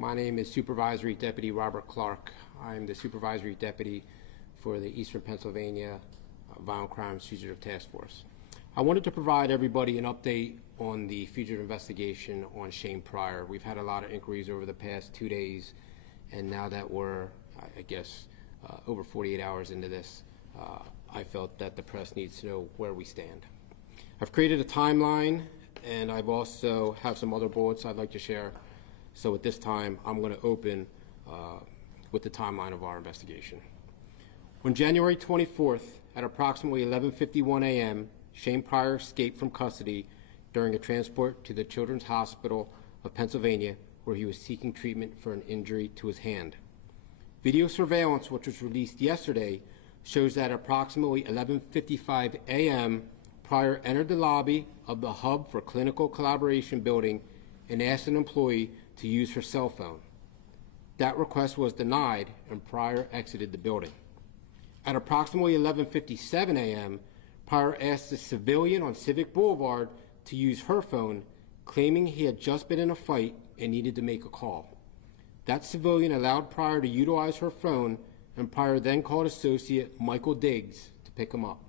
My name is Supervisory Deputy Robert Clark. I'm the Supervisory Deputy for the Eastern Pennsylvania Violent Crimes Fugitive Task Force. I wanted to provide everybody an update on the fugitive investigation on Shane Pryor. We've had a lot of inquiries over the past 2 days, and now that we're, I guess, over 48 hours into this, I felt that the press needs to know where we stand. I've created a timeline, and I've also have some other bullets I'd like to share. So at this time, I'm going to open with the timeline of our investigation. On January 24th, at approximately 11:51 a.m., Shane Pryor escaped from custody during a transport to the Children's Hospital of Pennsylvania, where he was seeking treatment for an injury to his hand. Video surveillance, which was released yesterday, shows that at approximately 11:55 a.m., Pryor entered the lobby of the Hub for Clinical Collaboration building and asked an employee to use her cell phone. That request was denied, and Pryor exited the building. At approximately 11:57 a.m., Pryor asked a civilian on Civic Boulevard to use her phone, claiming he had just been in a fight and needed to make a call. That civilian allowed Pryor to utilize her phone, and Pryor then called associate Michael Diggs to pick him up.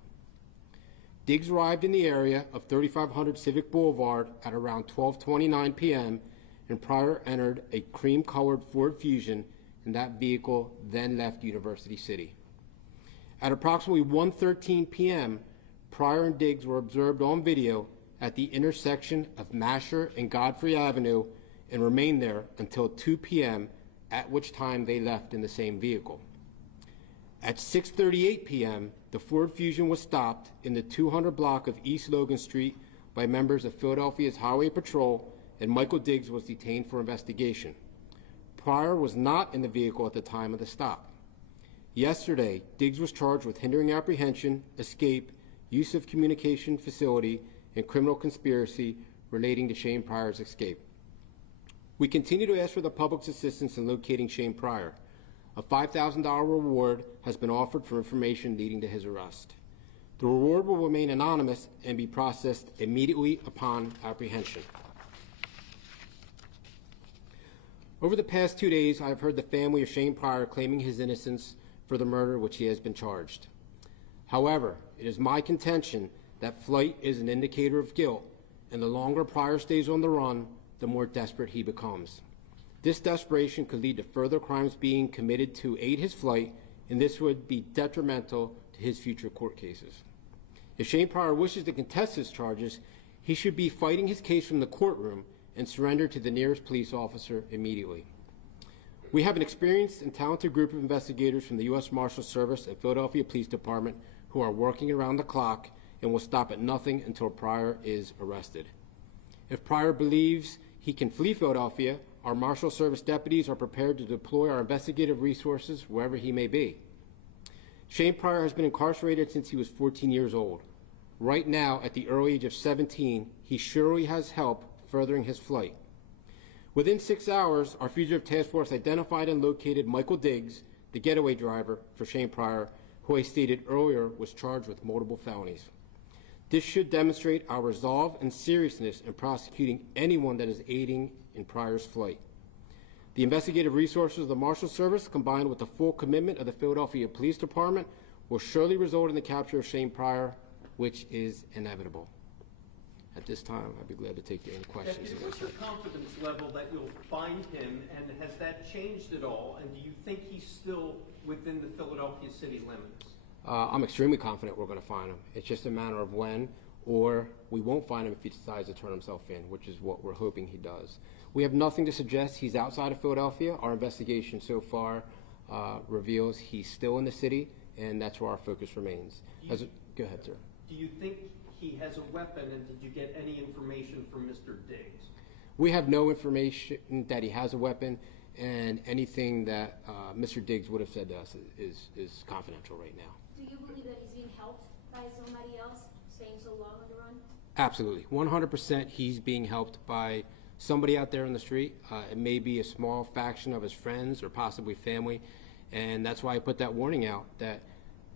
Diggs arrived in the area of 3500 Civic Boulevard at around 12:29 p.m., and Pryor entered a cream-colored Ford Fusion, and that vehicle then left University City. At approximately 1:13 p.m., Pryor and Diggs were observed on video at the intersection of Masher and Godfrey Avenue and remained there until 2 p.m., at which time they left in the same vehicle. At 6:38 p.m., the Ford Fusion was stopped in the 200 block of East Logan Street by members of Philadelphia's Highway Patrol, and Michael Diggs was detained for investigation. Pryor was not in the vehicle at the time of the stop. Yesterday, Diggs was charged with hindering apprehension, escape, use of communication facility, and criminal conspiracy relating to Shane Pryor's escape. We continue to ask for the public's assistance in locating Shane Pryor. A $5,000 reward has been offered for information leading to his arrest. The reward will remain anonymous and be processed immediately upon apprehension. Over the past 2 days, I have heard the family of Shane Pryor claiming his innocence for the murder which he has been charged. However, it is my contention that flight is an indicator of guilt, and the longer Pryor stays on the run, the more desperate he becomes. This desperation could lead to further crimes being committed to aid his flight, and this would be detrimental to his future court cases. If Shane Pryor wishes to contest his charges, he should be fighting his case from the courtroom and surrender to the nearest police officer immediately. We have an experienced and talented group of investigators from the U.S. Marshals Service and Philadelphia Police Department who are working around the clock and will stop at nothing until Pryor is arrested. If Pryor believes he can flee Philadelphia, our Marshal Service deputies are prepared to deploy our investigative resources wherever he may be. Shane Pryor has been incarcerated since he was 14 years old. Right now, at the early age of 17, he surely has help furthering his flight. Within 6 hours, our fugitive task force identified and located Michael Diggs, the getaway driver for Shane Pryor, who I stated earlier was charged with multiple felonies. This should demonstrate our resolve and seriousness in prosecuting anyone that is aiding in Pryor's flight. The investigative resources of the Marshal Service, combined with the full commitment of the Philadelphia Police Department, will surely result in the capture of Shane Pryor, which is inevitable. At this time, I'd be glad to take any questions. What's your confidence level that you'll find him, and has that changed at all? And do you think he's still within the Philadelphia city limits? I'm extremely confident we're going to find him. It's just a matter of when, or we won't find him if he decides to turn himself in, which is what we're hoping he does. We have nothing to suggest he's outside of Philadelphia. Our investigation so far reveals he's still in the city, and that's where our focus remains. Go ahead, sir. Do you think he has a weapon, and did you get any information from Mr. Diggs? We have no information that he has a weapon, and anything that Mr. Diggs would have said to us is confidential right now. Do you believe that he's being helped by somebody else staying so long on the run? Absolutely. 100% he's being helped by somebody out there on the street. It may be a small faction of his friends or possibly family, and that's why I put that warning out that,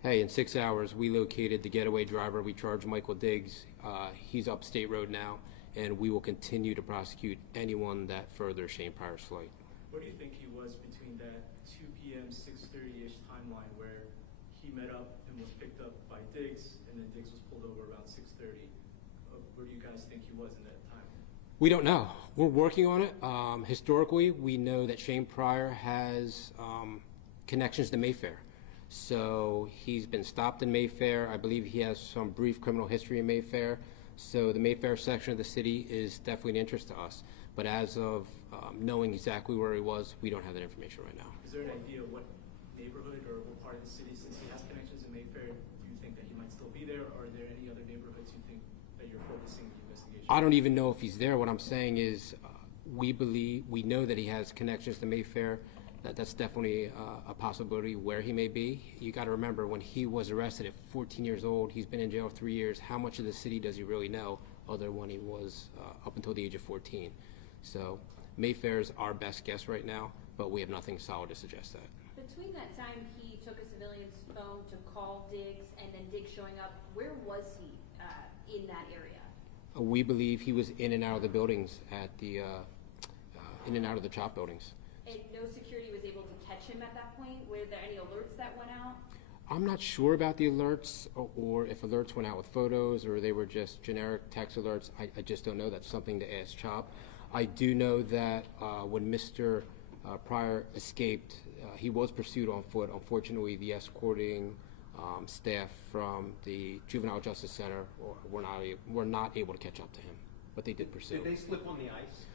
hey, in 6 hours we located the getaway driver. We charged Michael Diggs. He's up State Road now, and we will continue to prosecute anyone that furthers Shane Pryor's flight. Where do you think he was between that 2 p.m., 6:30-ish timeline where he met up and was picked up by Diggs, and then Diggs was pulled over around 6:30? Where do you guys think he was in that time? We don't know. We're working on it. Historically, we know that Shane Pryor has connections to Mayfair. So he's been stopped in Mayfair. I believe he has some brief criminal history in Mayfair. So the Mayfair section of the city is definitely an interest to us. But as of knowing exactly where he was, we don't have that information right now. Is there an idea what neighborhood or what part of the city, since he has connections in Mayfair, do you think that he might still be there? Or are there any other neighborhoods you think that you're focusing the investigation on? I don't even know if he's there. What I'm saying is we know that he has connections to Mayfair. That's definitely a possibility where he may be. You got to remember, when he was arrested at 14 years old, he's been in jail 3 years. How much of the city does he really know other than when he was up until the age of 14? So Mayfair is our best guess right now, but we have nothing solid to suggest that. Between that time he took a civilian's phone to call Diggs and then Diggs showing up, where was he in that area? We believe he was in and out of the buildings at the in and out of the CHOP buildings. And no security was able to catch him at that point? Were there any alerts that went out? I'm not sure about the alerts, or if alerts went out with photos, or they were just generic text alerts. I just don't know. That's something to ask CHOP. I do know that when Mr. Pryor escaped, he was pursued on foot. Unfortunately, the escorting staff from the Juvenile Justice Center were not able to catch up to him, but they did pursue. Did they slip on the ice?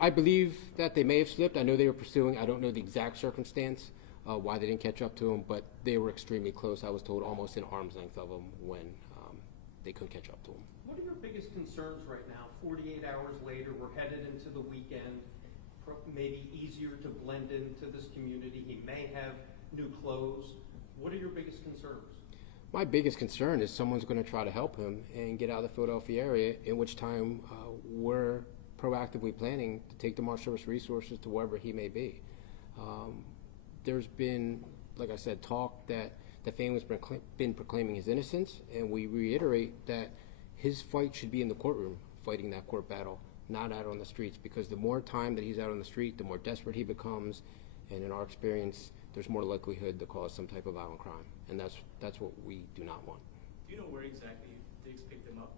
I believe that they may have slipped. I know they were pursuing. I don't know the exact circumstance why they didn't catch up to him, but they were extremely close. I was told almost in arm's length of him when they couldn't catch up to him. What are your biggest concerns right now? 48 hours later, we're headed into the weekend. Maybe easier to blend into this community. He may have new clothes. What are your biggest concerns? My biggest concern is someone's going to try to help him and get out of the Philadelphia area, in which time we're proactively planning to take the Marshal Service resources to wherever he may be. There's been, like I said, talk that the family's been proclaiming his innocence, and we reiterate that his fight should be in the courtroom, fighting that court battle, not out on the streets, because the more time that he's out on the street, the more desperate he becomes, and in our experience, there's more likelihood to cause some type of violent crime, and that's what we do not want. Do you know where exactly Diggs picked him up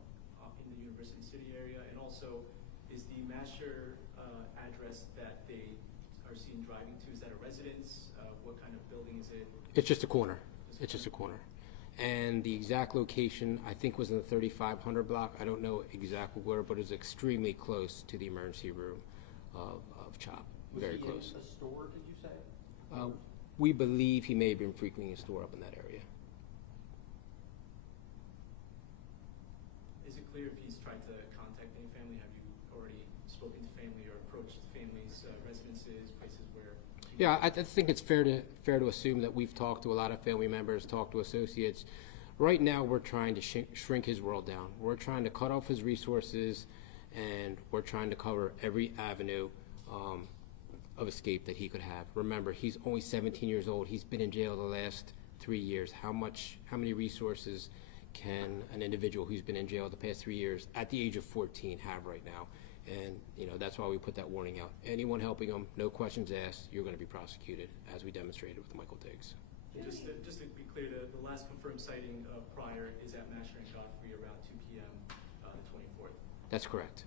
in the University City area? And also, is the Masher address that they are seen driving to, is that a residence? What kind of building is it? It's just a corner. It's just a corner. And the exact location, I think, was in the 3500 block. I don't know exactly where, but it's extremely close to the emergency room of CHOP. Very close. Was he in a store, did you say? We believe he may have been frequenting a store up in that area. Is it clear if he's tried to contact any family? Have you already spoken to family or approached families' residences, places where? Yeah, I think it's fair to assume that we've talked to a lot of family members, talked to associates. Right now, we're trying to shrink his world down. We're trying to cut off his resources, and we're trying to cover every avenue of escape that he could have. Remember, he's only 17 years old. He's been in jail the last 3 years. How many resources can an individual who's been in jail the past 3 years at the age of 14 have right now? And that's why we put that warning out. Anyone helping him, no questions asked, you're going to be prosecuted, as we demonstrated with Michael Diggs. Just to be clear, the last confirmed sighting of Pryor is at Masher and Godfrey around 2 p.m. The 24th. That's correct.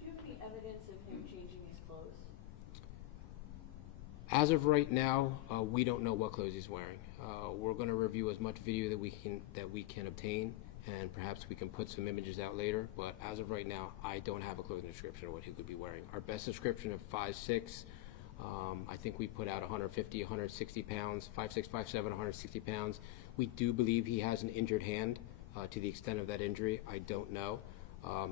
Do you have any evidence of him changing his clothes? As of right now, we don't know what clothes he's wearing. We're going to review as much video that we can obtain, and perhaps we can put some images out later. But as of right now, I don't have a clothing description of what he could be wearing. Our best description of 5'6", I think we put out 150, 160 pounds, 5'6", 5'7", 160 pounds. We do believe he has an injured hand. To the extent of that injury, I don't know.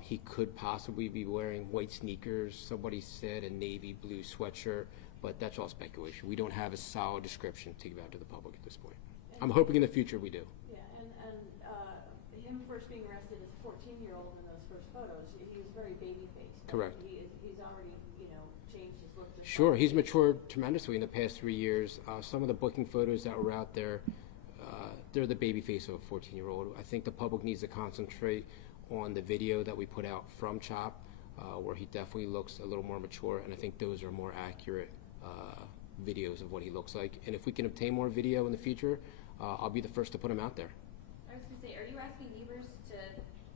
He could possibly be wearing white sneakers. Somebody said a navy blue sweatshirt, but that's all speculation. We don't have a solid description to give out to the public at this point. I'm hoping in the future we do. Yeah, and him first being arrested as a 14-year-old in those first photos, he was very baby-faced. Correct. He's already, changed his look. Sure, he's matured tremendously in the past 3 years. Some of the booking photos that were out there, they're the baby face of a 14-year-old. I think the public needs to concentrate on the video that we put out from CHOP, where he definitely looks a little more mature, and I think those are more accurate videos of what he looks like. And if we can obtain more video in the future, I'll be the first to put him out there. I was gonna say, are you asking neighbors to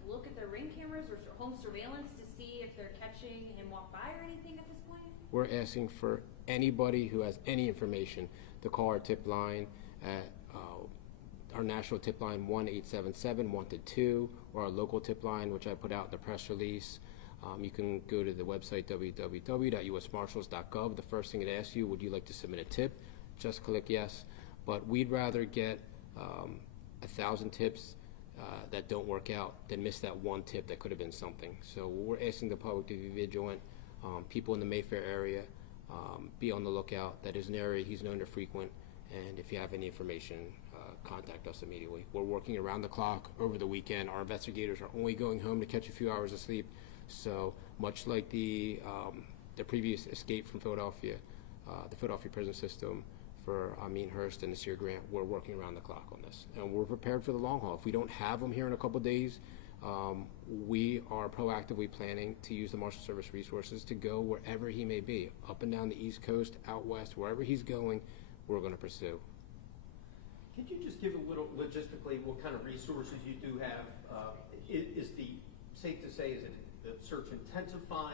look at their ring cameras or home surveillance to see if they're catching him walk by or anything at this point? We're asking for anybody who has any information to call our tip line at our national tip line 1-877-1-2, or our local tip line, which I put out in the press release. You can go to the website www.usmarshals.gov. The first thing it asks you, would you like to submit a tip? Just click yes. But we'd rather get 1,000 tips that don't work out than miss that one tip that could have been something. So we're asking the public to be vigilant. People in the Mayfair area, be on the lookout. That is an area he's known to frequent. And if you have any information, contact us immediately. We're working around the clock over the weekend. Our investigators are only going home to catch a few hours of sleep. So much like the previous escape from Philadelphia, the Philadelphia prison system for Amin Hurst and Nasir Grant, we're working around the clock on this. And we're prepared for the long haul. If we don't have them here in a couple days, we are proactively planning to use the Marshal Service resources to go wherever he may be, up and down the East Coast, out west, wherever he's going, we're going to pursue. Could you just give a little logistically what kind of resources you do have? Safe to say, is it the search intensifying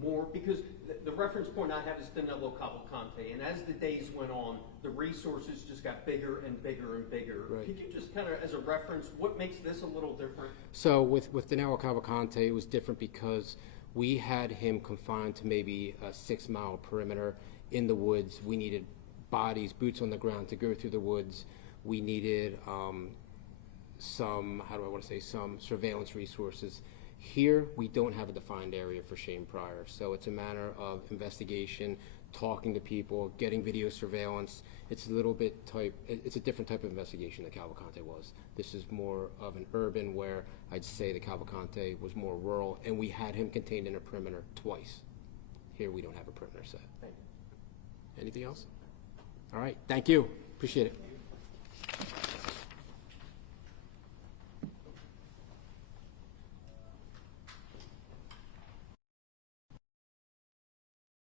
more? Because the reference point I have is Danilo Cavalcante, and as the days went on, the resources just got bigger and bigger and bigger. Right. Could you just kind of, as a reference, what makes this a little different? So with Danilo Cavalcante, it was different because we had him confined to maybe a 6-mile perimeter in the woods. We needed bodies, boots on the ground to go through the woods. We needed some surveillance resources. Here, we don't have a defined area for Shane Pryor, so it's a matter of investigation, talking to people, getting video surveillance. It's a little bit it's a different type of investigation than Cavalcante was. This is more of an urban, where I'd say the Cavalcante was more rural, and we had him contained in a perimeter twice. Here, we don't have a perimeter set. Thank you. Anything else? All right, thank you. Appreciate it.